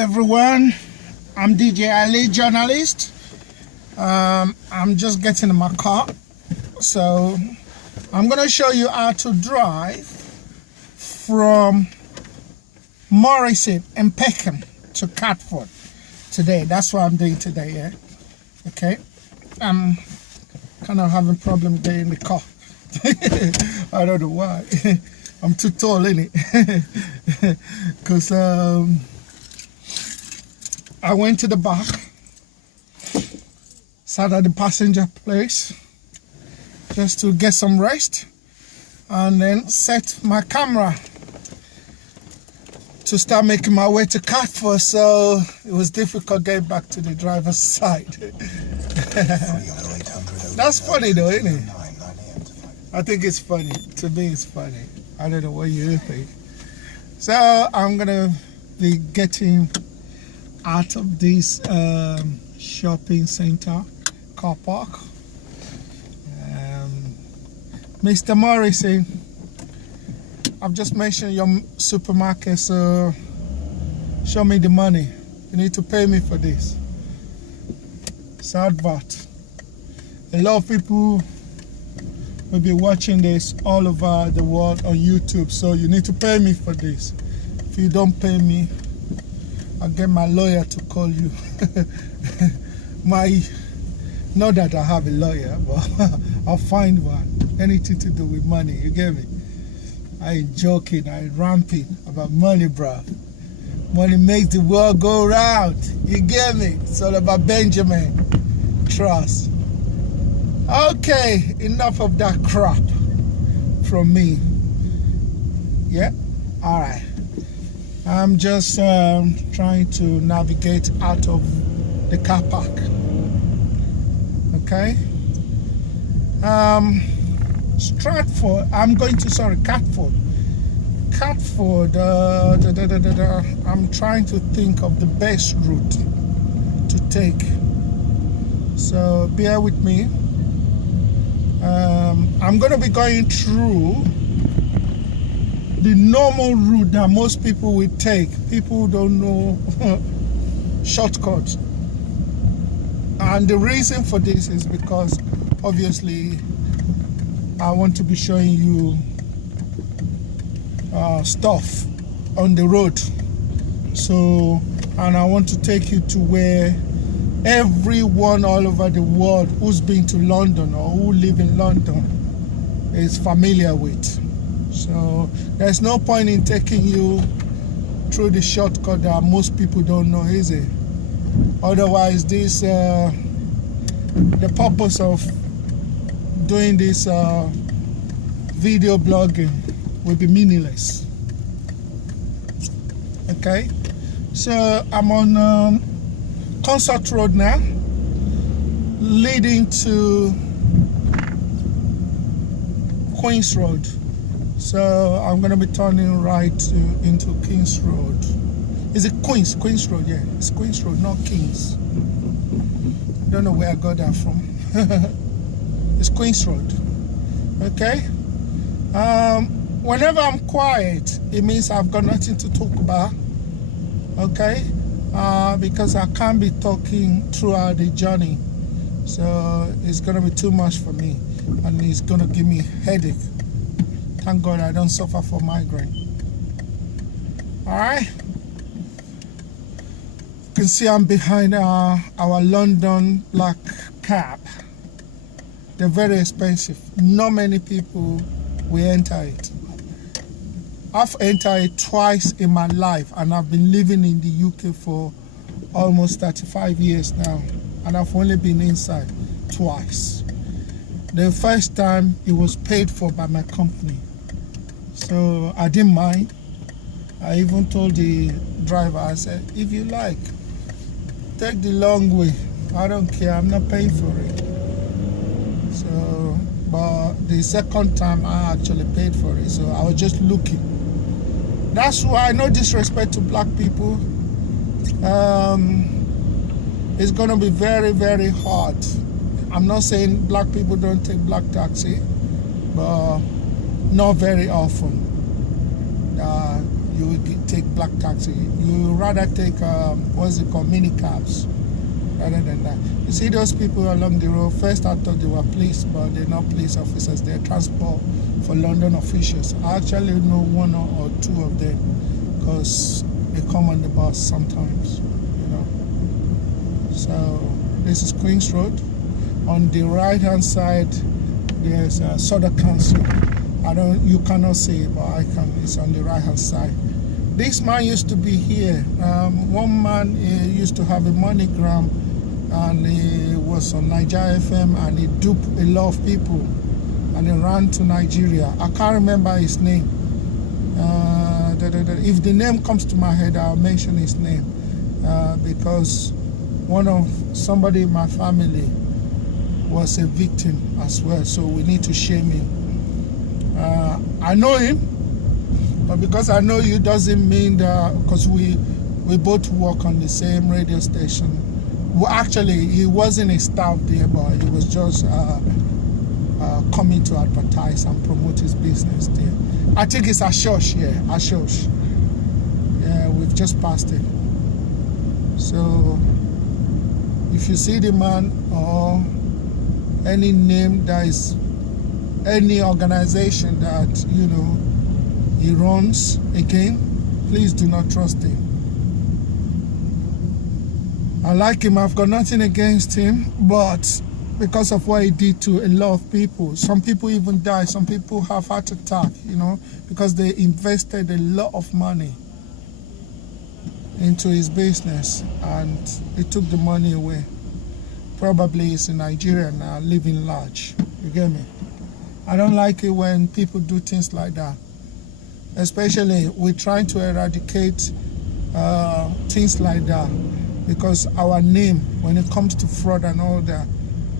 everyone, I'm djalijournalist. I'm just getting in my car, so I'm gonna show you how to drive from Morrison and Peckham to Catford today. That's what I'm doing today, yeah. Okay, I'm kind of having problem getting in the car. I don't know why. I'm too tall, innit? Because I went to the back, sat at the passenger place just to get some rest, and then set my camera to start making my way to Catford, so it was difficult getting back to the driver's side. That's funny though, isn't it? I think it's funny. To me, it's funny. I don't know what you think. So I'm gonna be getting out of this shopping center car park. Mr. Morrison, I've just mentioned your supermarket, so show me the money. You need to pay me for this. It's advert. A lot of people will be watching this all over the world on YouTube, so you need to pay me for this. If you don't pay me, I'll get my lawyer to call you. Not that I have a lawyer, but I'll find one. Anything to do with money, you get me? I ain't joking, I ain't ramping about money, bro. Money makes the world go round, you get me? It's all about Benjamin. Trust. Okay, enough of that crap from me. Yeah, all right. I'm just trying to navigate out of the car park. Okay. Catford. Catford. I'm trying to think of the best route to take. So bear with me. I'm going to be going through the normal route that most people will take. People don't know shortcuts. And the reason for this is because obviously I want to be showing you stuff on the road. So, and I want to take you to where everyone all over the world who's been to London or who live in London is familiar with. So there's no point in taking you through the shortcut that most people don't know, is it? Otherwise, this the purpose of doing this video blogging will be meaningless. Okay, so I'm on Concert Road now, leading to Queen's Road. So I'm gonna be turning right into King's Road. Is it Queen's Road? Yeah, it's Queen's Road, not King's. Don't know where I got that from. It's Queen's Road. Okay. Whenever I'm quiet, it means I've got nothing to talk about. Okay. Because I can't be talking throughout the journey, so it's gonna be too much for me, and it's gonna give me headache. Thank God I don't suffer from migraine. All right. You can see I'm behind our London black cab. They're very expensive. Not many people will enter it. I've entered it twice in my life, and I've been living in the UK for almost 35 years now, and I've only been inside twice. The first time it was paid for by my company, so I didn't mind. I even told the driver, I said, if you like, take the long way. I don't care, I'm not paying for it. So, but the second time I actually paid for it, so I was just looking. That's why, no disrespect to black people, it's gonna be very, very hard. I'm not saying black people don't take black taxi, but not very often. you will take black taxi. You will rather take what's it called, mini cabs, rather than that. You see those people along the road. First I thought they were police, but they're not police officers. They're transport for London officials. I actually know one or two of them because they come on the bus sometimes, you know. So this is Queen's Road. On the right hand side there's Southern Council. You cannot see it, but I can. It's on the right hand side. This man used to be here. One man used to have a MoneyGram, and he was on Nigeria FM, and he duped a lot of people, and he ran to Nigeria. I can't remember his name. If the name comes to my head, I'll mention his name, because somebody in my family was a victim as well, so we need to shame him. I know him, but because I know you doesn't mean that, because we both work on the same radio station. Well, actually, he wasn't a staff there, but he was just coming to advertise and promote his business there. I think it's Ashosh, yeah, Ashosh. Yeah, we've just passed it. So, if you see the man or any name that is any organization that, you know, he runs again, please do not trust him. I like him, I've got nothing against him, but because of what he did to a lot of people, some people even died, some people have heart attack, you know, because they invested a lot of money into his business and he took the money away. Probably he's in Nigeria now, living large. You get me? I don't like it when people do things like that. Especially we're trying to eradicate things like that, because our name, when it comes to fraud and all that,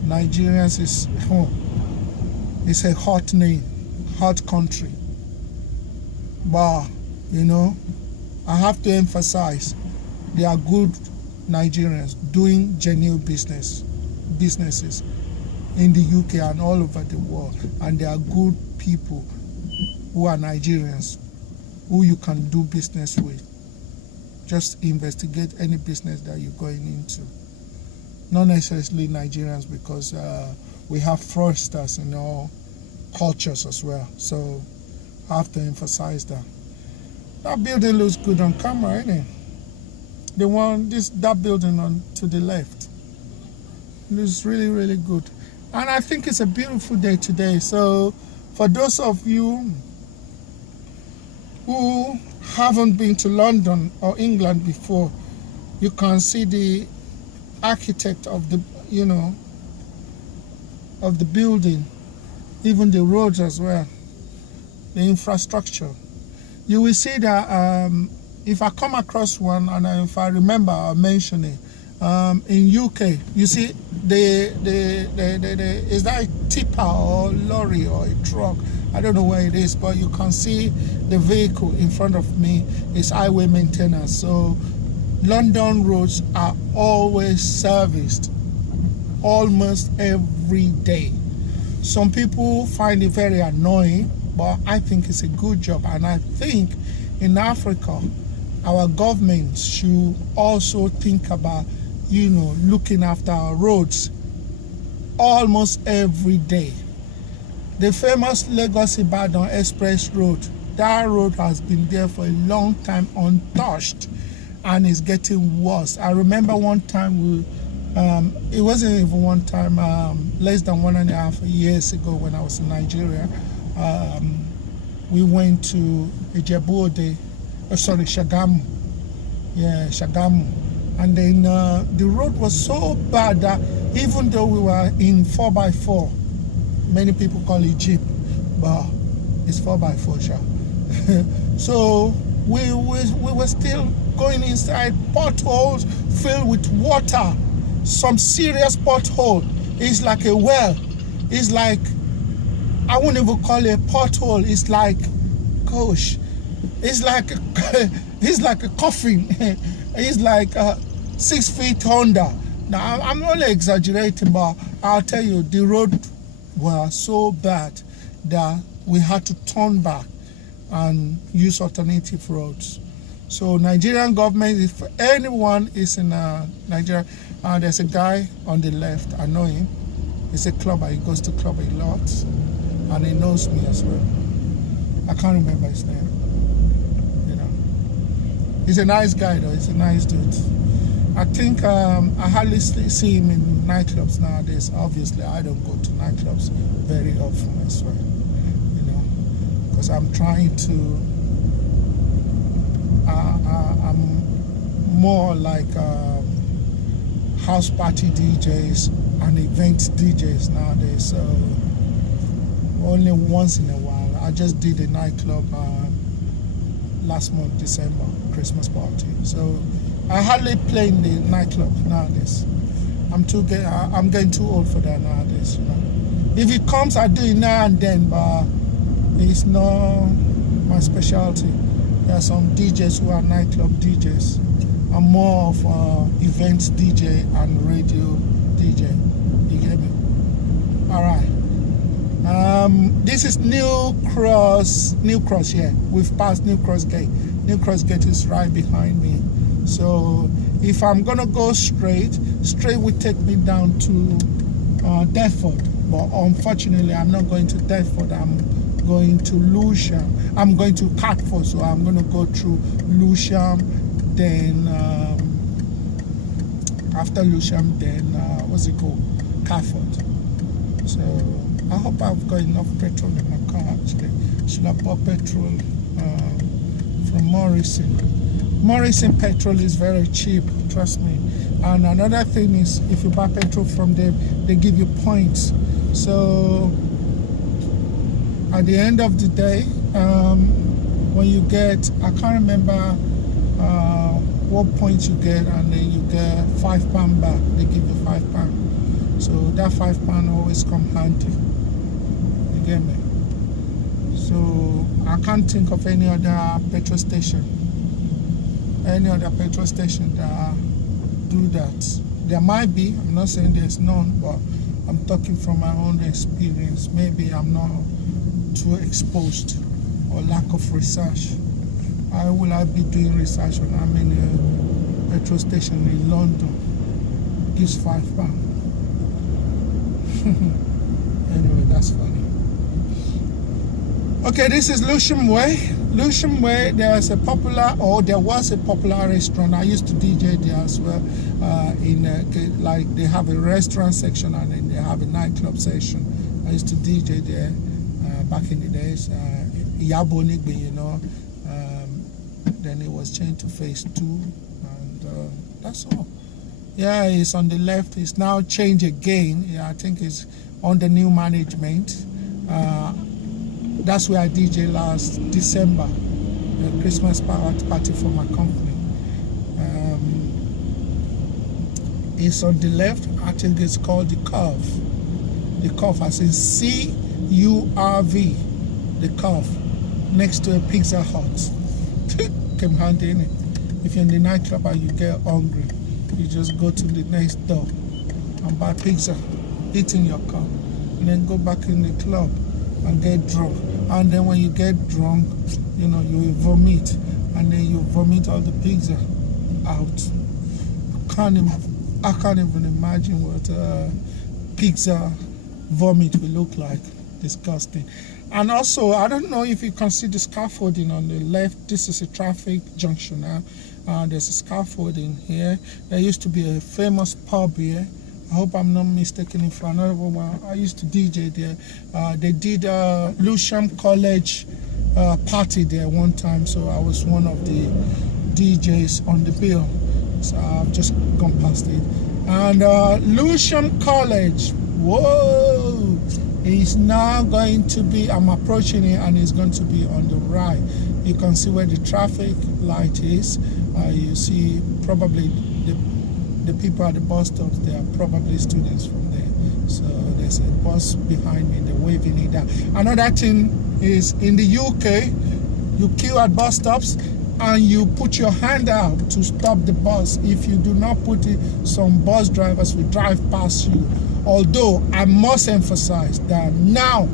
Nigerians is a hot name, hot country. But, you know, I have to emphasize, they are good Nigerians doing genuine businesses in the UK and all over the world, and they are good people who are Nigerians who you can do business with. Just investigate any business that you're going into. Not necessarily Nigerians, because we have fraudsters in all cultures as well, so I have to emphasize that. That building looks good on camera, isn't it? That building on to the left looks really, really good. And I think it's a beautiful day today. So for those of you who haven't been to London or England before, you can see the architect of the, you know, of the building, even the roads as well, the infrastructure. You will see that if I come across one, and if I remember, I'll mention it. In UK, you see is that a tipper or lorry or a truck? I don't know where it is, but you can see the vehicle in front of me is highway maintenance. So London roads are always serviced, almost every day. Some people find it very annoying, but I think it's a good job. And I think in Africa, our government should also think about, you know, looking after our roads almost every day. The famous Lagos-Ibadan Express Road, that road has been there for a long time untouched, and is getting worse. I remember one time it wasn't even one time, less than 1.5 years ago when I was in Nigeria, we went to Shagamu. Yeah, Shagamu. And then the road was so bad that even though we were in 4x4, many people call it Jeep, but it's 4x4, sure. So we were still going inside potholes filled with water, some serious pothole. It's like a well. It's like, I wouldn't even call it a pothole. It's like, gosh, it's like a coffin. It's like 6 feet under. Now, I'm only exaggerating, but I'll tell you, the road was so bad that we had to turn back. and use alternative roads. So Nigerian government, if anyone is in Nigeria, there's a guy on the left, I know him. He's a clubber, he goes to club a lot, and he knows me as well. I can't remember his name. You know, he's a nice guy though. He's a nice dude. I think I hardly see him in nightclubs nowadays. Obviously, I don't go to nightclubs very often as well. You know, because I'm trying to. I'm more like house party DJs and event DJs nowadays. So only once in a while. I just did a nightclub last month, December, Christmas party. So I hardly play in the nightclub nowadays. I'm getting too old for that nowadays. You know, if it comes, I do it now and then, but it's not my specialty. There are some DJs who are nightclub DJs. I'm more of event DJ and radio DJ. You get me? All right. This is New Cross. Yeah, we've passed New Cross Gate. New Cross Gate is right behind me. So if I'm gonna go straight will take me down to Catford. But unfortunately, I'm not going to Catford. I'm going to Lewisham. I'm going to Catford, so I'm going to go through Lewisham, then after Lewisham, then what's it called? Catford. So I hope I've got enough petrol in my car. Actually, should have bought petrol from Morrison. Morrison petrol is very cheap, trust me. And another thing is, if you buy petrol from them, they give you points. So at the end of the day, when you get, I can't remember what points you get, and then you get £5 back. They give you £5. So that £5 always come handy. You get me? So I can't think of any other petrol station. That do that. There might be, I'm not saying there's none, but I'm talking from my own experience. Maybe I'm not too exposed or lack of research. How will I be doing research on how many petrol stations in London gives £5? Anyway, that's funny. Okay, this is Lewisham Way. Lewisham Way, there was a popular restaurant. I used to DJ there as well. Like they have a restaurant section and then they have a nightclub section. I used to DJ there back in the days. Yabonigbe, you know. Then it was changed to phase 2, and that's all. Yeah, it's on the left. It's now changed again. Yeah, I think it's under new management. That's where I DJ last December, a Christmas party for my company. It's on the left. I think it's called the Curve. The Curve, as in CURV. The Curve, next to a Pizza Hut. Came handy, innit? If you're in the nightclub and you get hungry, you just go to the next door and buy pizza, eat in your car, and then go back in the club and get drunk. And then when you get drunk, you know, you will vomit, and then you vomit all the pizza out. I can't even imagine what pizza vomit will look like. Disgusting. And also, I don't know if you can see the scaffolding on the left. This is a traffic junction now. There's a scaffolding here. There used to be a famous pub here. I hope I'm not mistaken it for another one. I used to DJ there. They did a Lewisham College party there one time, so I was one of the DJs on the bill. So I've just gone past it. And Lewisham College, whoa, is now going to be, I'm approaching it, and it's going to be on the right. You can see where the traffic light is. You see probably the people at the bus stops, they are probably students from there. So there's a bus behind me, they're waving it down. Another thing is, in the UK, you queue at bus stops and you put your hand out to stop the bus. If you do not put it, some bus drivers will drive past you. Although I must emphasize that now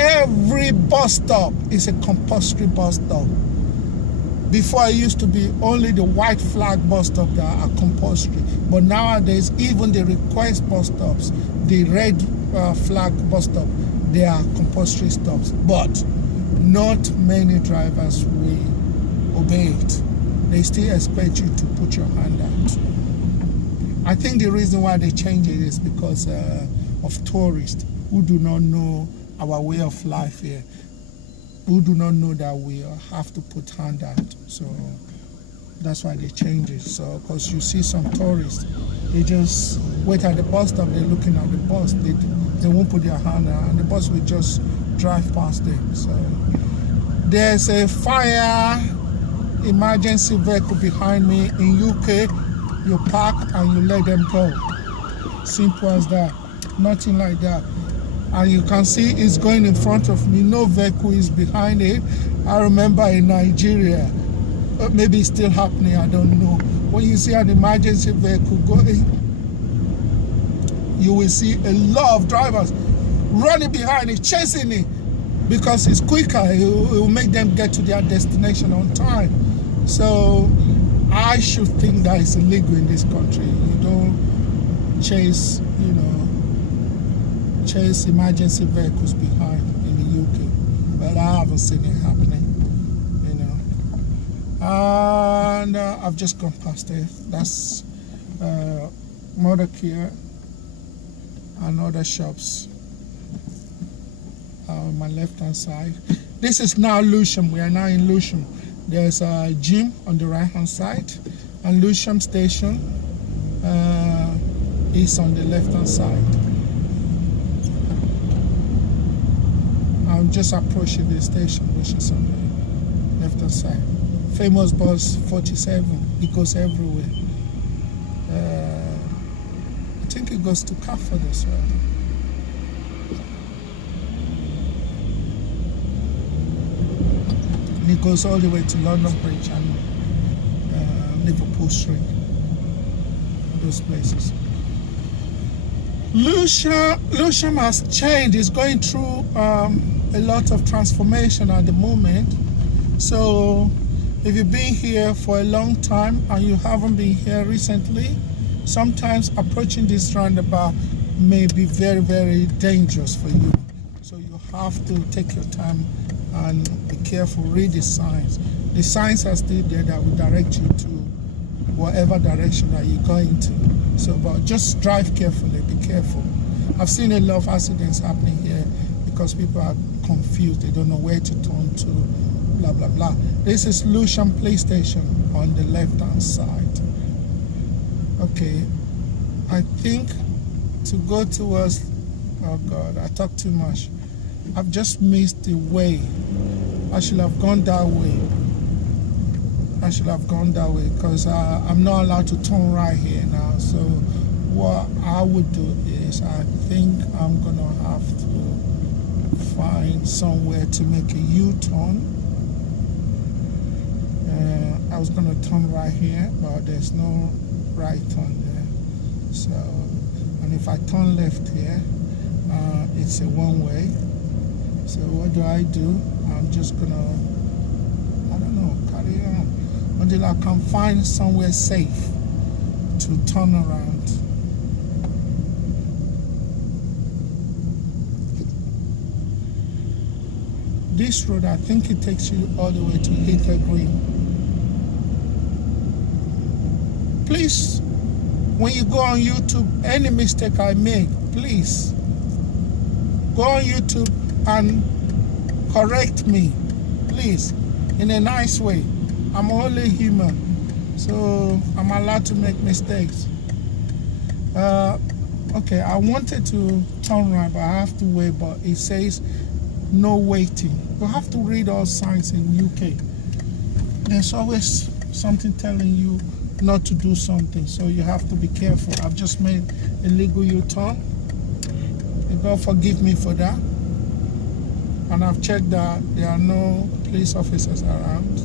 Every bus stop is a compulsory bus stop. Before, it used to be only the white flag bus stops that are compulsory. But nowadays, even the request bus stops, the red flag bus stop, they are compulsory stops. But not many drivers will obey it. They still expect you to put your hand out. I think the reason why they change it is because of tourists who do not know our way of life here, who do not know that we have to put hand out. So that's why they change it. So because you see some tourists, they just wait at the bus stop, they're looking at the bus, they won't put their hand out, and the bus will just drive past them. So there's a fire emergency vehicle behind me. In UK, you park and you let them go. Simple as that. Nothing like that. And you can see it's going in front of me. No vehicle is behind it. I remember in Nigeria, maybe it's still happening, I don't know. When you see an emergency vehicle going, you will see a lot of drivers running behind it, chasing it, because it's quicker. It will make them get to their destination on time. So I should think that it's illegal in this country. You don't chase, chase emergency vehicles behind in the UK. But I haven't seen it happening, And I've just gone past it. That's Mother Care and other shops on my left-hand side. This is now Lewisham. We are now in Lewisham. There's a gym on the right-hand side, and Lewisham Station is on the left-hand side. I'm just approaching the station, which is on the left-hand side. Famous bus 47. It goes everywhere. I think it goes to Catford as well. And it goes all the way to London Bridge and Liverpool Street. Those places. Lewisham has changed. It's going through a lot of transformation at the moment. So if you've been here for a long time and you haven't been here recently, sometimes approaching this roundabout may be very, very dangerous for you. So you have to take your time and be careful, read the signs. The signs are still there that will direct you to whatever direction that you're going to. So, but just drive carefully, be careful. I've seen a lot of accidents happening here because people are confused. They don't know where to turn to, blah, blah, blah. This is Lewisham Police Station on the left-hand side. Okay, I think to go towards, oh God, I talk too much. I've just missed the way. I should have gone that way. I should have gone that way because I'm not allowed to turn right here now. So what I would do is I think I'm gonna have to find somewhere to make a U-turn. I was gonna turn right here, but there's no right turn there. So, and if I turn left here, it's a one-way. So what do? I'm just gonna, I don't know, carry on until I can find somewhere safe to turn around. This road, I think it takes you all the way to Hither Green. Please, when you go on YouTube, any mistake I make, please go on YouTube and correct me, please, in a nice way. I'm only human, so I'm allowed to make mistakes. Okay, I wanted to turn right, but I have to wait, but it says no waiting. You have to read all signs in UK. There's always something telling you not to do something, so you have to be careful. I've just made a legal U-turn. God forgive me for that. And I've checked that there are no police officers around.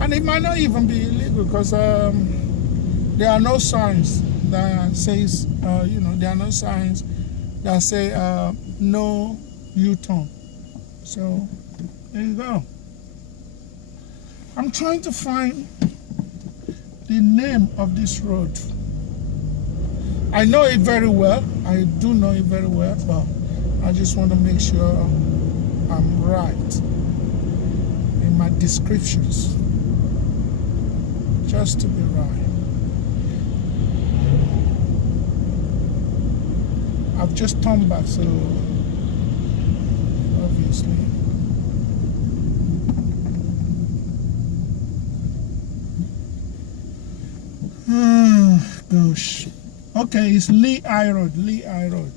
And it might not even be illegal because there are no signs that says, there are no signs that say no U-turn. So there you go. I'm trying to find the name of this road. I know it very well. I do know it very well, but I just want to make sure I'm right in my descriptions, just to be right. I've just turned back, so obviously. Gosh. Okay, it's Lee High Road. Lee High Road.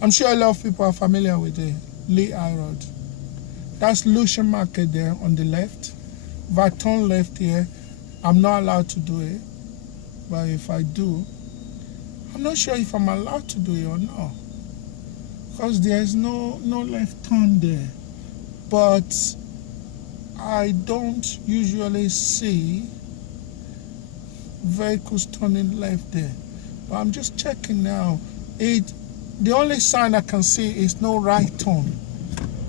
I'm sure a lot of people are familiar with it. Lee High Road. That's Lucian Market there on the left. If I turn left here, I'm not allowed to do it. But if I do, I'm not sure if I'm allowed to do it or not. Because there's no left turn there. But I don't usually see vehicles turning left there. But I'm just checking now. The only sign I can see is no right turn.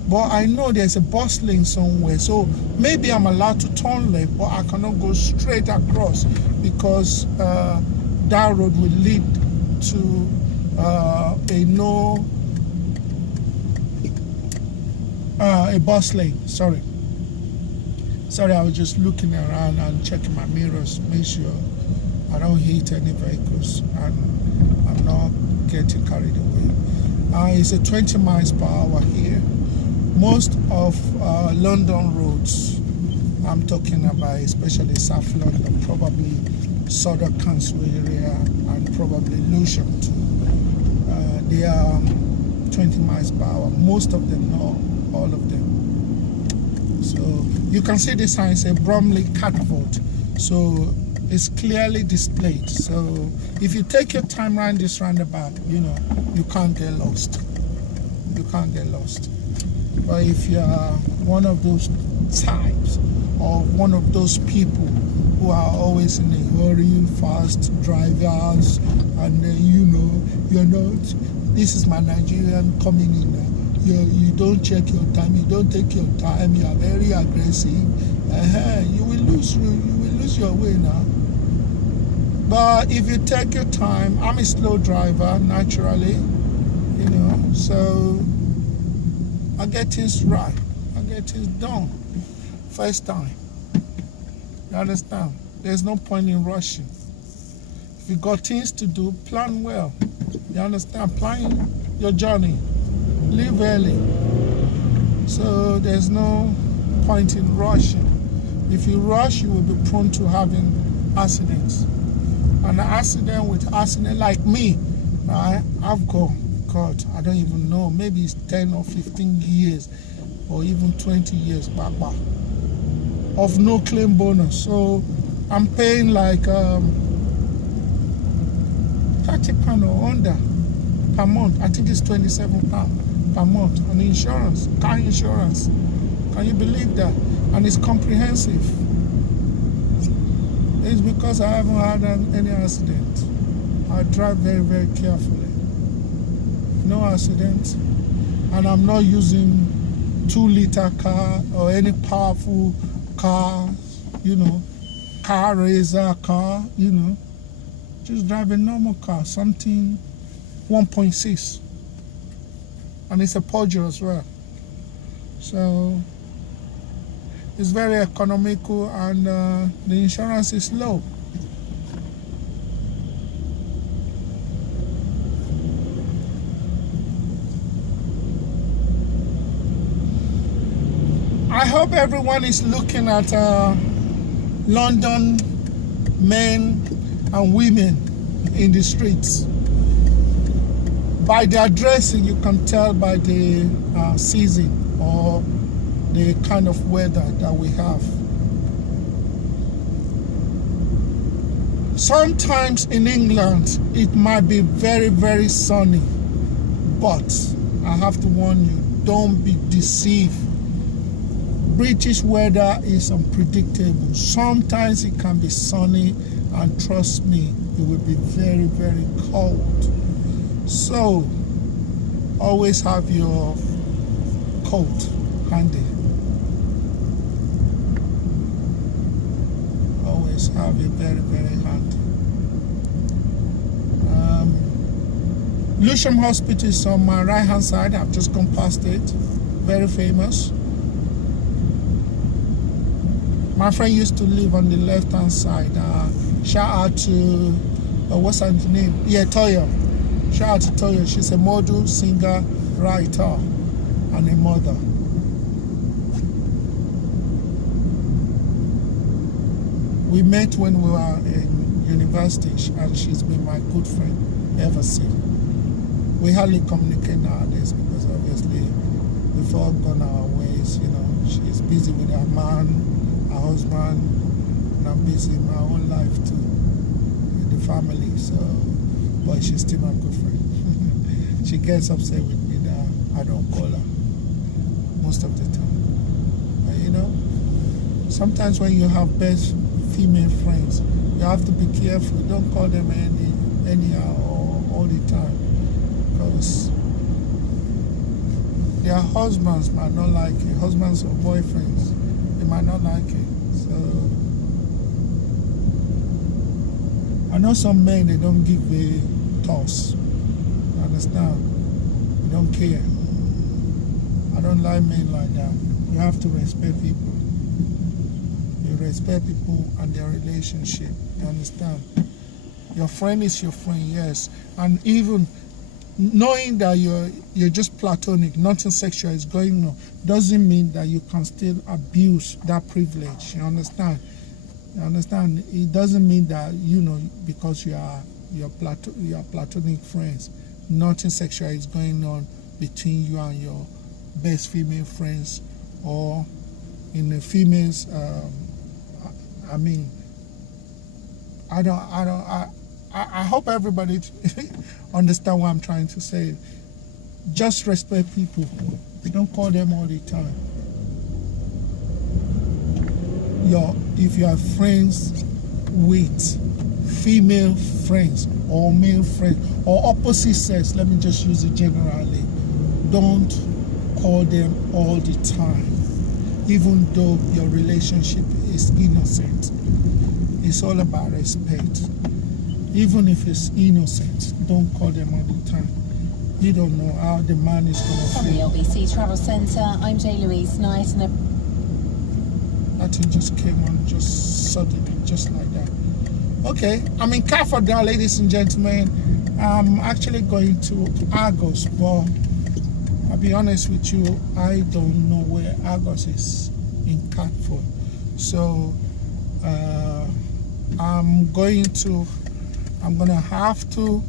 But I know there's a bus lane somewhere, so maybe I'm allowed to turn left, but I cannot go straight across because that road will lead to a bus lane. Sorry, I was just looking around and checking my mirrors, make sure I don't hit any vehicles and I'm not getting carried away. It's a 20 miles per hour here. Most of London roads I'm talking about, especially South London, probably Southern Council area and probably Lucian too, they are 20 miles per hour. Most of them, not all of them. So you can see the sign say Bromley Catford. So it's clearly displayed. So if you take your time around this roundabout, you can't get lost. You can't get lost. But if you're one of those types or one of those people who are always in a hurry, fast drivers, and you're not, this is my Nigerian coming in now. You don't check your time, you don't take your time, you are very aggressive. You will lose your way now. But if you take your time, I'm a slow driver naturally, so I get things right, I get things done first time. You understand? There's no point in rushing. If you got things to do, plan well. You understand? Plan your journey. Leave early. So there's no point in rushing. If you rush, you will be prone to having accidents. An accident like me, I've got, God, I don't even know, maybe it's 10 or 15 years or even 20 years back of no claim bonus. So I'm paying like £30 or under per month. I think it's £27 per month on insurance, car insurance. Can you believe that? And it's comprehensive. It's because I haven't had any accident. I drive very, very carefully. No accidents. And I'm not using 2-liter car or any powerful car, car racer car, just drive a normal car, something 1.6. And it's a Peugeot as well. So it's very economical and the insurance is low. I hope everyone is looking at London men and women in the streets. By their dressing, you can tell by the season or the kind of weather that we have. Sometimes in England, it might be very, very sunny, but I have to warn you, don't be deceived. British weather is unpredictable. Sometimes it can be sunny, and trust me, it will be very, very cold. So always have your coat handy. Always have it very, very handy. Lewisham Hospital is on my right hand side. I've just gone past it. Very famous. My friend used to live on the left hand side. Shout out to what's her name? Yeah, Toyo. Shout out to Toyo. She's a model, singer, writer, and a mother. We met when we were in university, and she's been my good friend ever since. We hardly communicate nowadays because obviously we've all gone our ways. You know, she's busy with her man, her husband, and I'm busy in my own life too, with the family. So, but she's still my good friend. She gets upset with me that I don't call her most of the time. But you know, sometimes when you have best female friends, you have to be careful. Don't call them anyhow or all the time, because their husbands might not like it. Husbands or boyfriends, they might not like it. So I know some men, they don't give a toss. You understand? They don't care. I don't like men like that. You have to respect people. You respect people and their relationship. You understand? Your friend is your friend, yes. And even knowing that you're just platonic, nothing sexual is going on, doesn't mean that you can still abuse that privilege. You understand? You understand? It doesn't mean that, you know, because you're platonic friends, nothing sexual is going on between you and your best female friends, or in the females. I hope everybody understand what I'm trying to say. Just respect people. Don't call them all the time. If you are friends with female friends or male friends or opposite sex, let me just use it generally, don't call them all the time, even though your relationship is innocent. It's all about respect. Even if it's innocent, don't call them all the time. You don't know how the man is going to feel. From the LBC Travel Centre, I'm J. Louise Knight, and that thing just came on just suddenly, just like that. Okay, I'm in Catford now, ladies and gentlemen. I'm actually going to Argos, but I'll be honest with you, I don't know where Argos is in Catford. So I'm gonna have to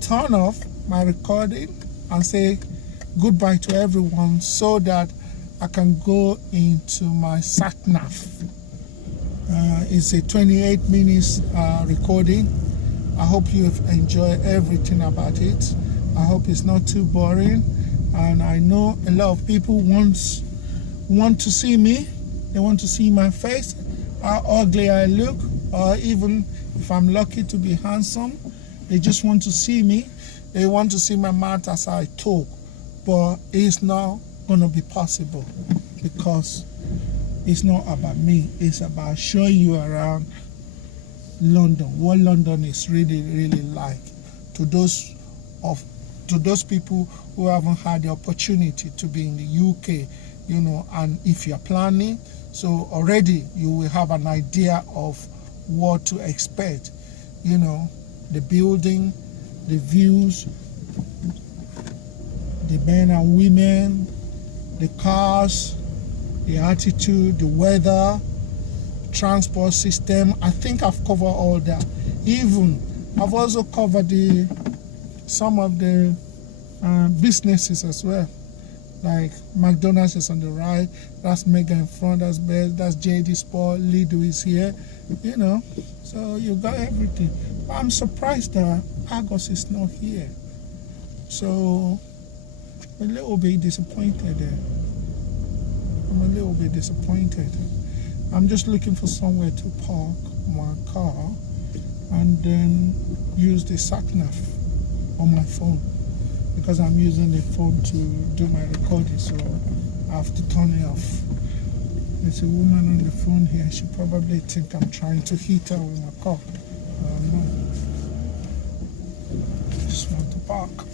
turn off my recording and say goodbye to everyone so that I can go into my sat-nav. It's a 28 minutes recording. I hope you've enjoyed everything about it. I hope it's not too boring. And I know a lot of people want to see me. They want to see my face, how ugly I look, or even if I'm lucky to be handsome. They just want to see me. They want to see my mouth as I talk. But it's not going to be possible because it's not about me. It's about showing you around London, what London is really, really like to those people who haven't had the opportunity to be in the UK, you know. And if you're planning, so already you will have an idea of what to expect, you know, the building, the views, the men and women, the cars, the attitude, the weather, transport system. I think I've covered all that. Even I've also covered some of the businesses as well. Like McDonald's is on the right, that's Mega in front, that's Best, that's JD Sport, Lidl is here, you know. So you got everything. But I'm surprised that Argos is not here. So I'm a little bit disappointed there. I'm a little bit disappointed. I'm just looking for somewhere to park my car and then use the sat-nav on my phone. because I'm using the phone to do my recording, so I have to turn it off. There's a woman on the phone here. She probably think I'm trying to hit her with my car. No. I just want to park.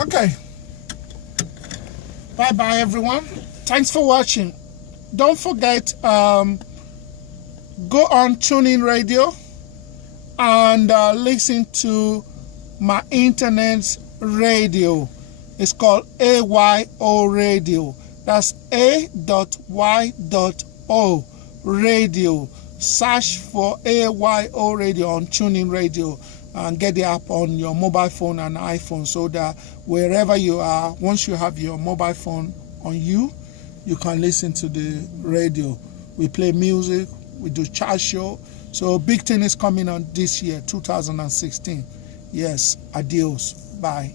Okay. Bye bye everyone. Thanks for watching. Don't forget, go on TuneIn Radio and listen to my internet radio. It's called AYO Radio. That's A.Y.O Radio. Search for AYO Radio on TuneIn Radio and get the app on your mobile phone and iPhone, so that wherever you are, once you have your mobile phone on you can listen to the radio. We play music, we do chat show. So big thing is coming on this year, 2016. Yes, adios, bye.